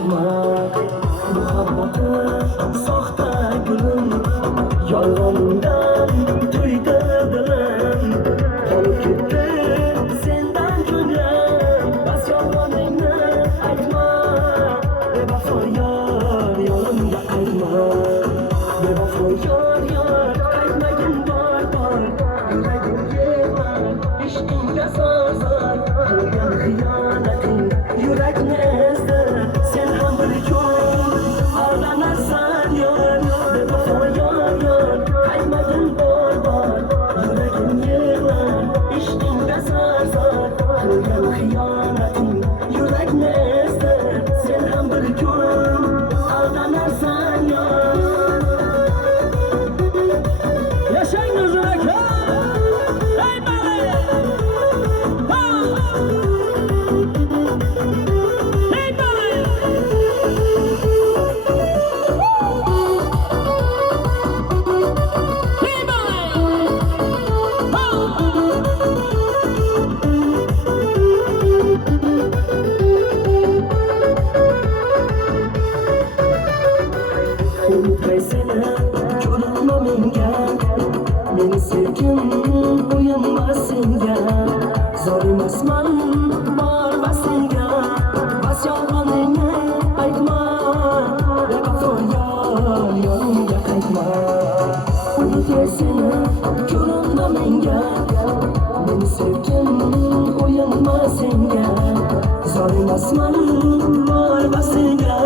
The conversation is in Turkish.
aytma muhabbati soxta gulum yolg'ondan to'ydi dilim qolib ketdi sendan ko'nglim bas yolg'oningni aytma bevafo yor yo'limga qaytma bevafo yor qaytmagin bor yuragim yig'lar ishqingga zor qilgan xiyonating yurakni ezdi sen ham bir kun aldanarsan yor bevafo yor qaytmagin bor yuragim yig'lar ishqingga zor qilgan xiyonating yurakni ezdi sen ham bir kun aldanarsan yor yaşang o'zing aka ey balay ey balay ey unutmay seni ko'rinma menga meni sevgim o'yinmas senga zor emasman borma senga bas yolg'oningni aytma bevafo yor yo'limga qaytma unutmay seni ko'rinma menga meni sevgim o'yinmas senga zor emasman borma senga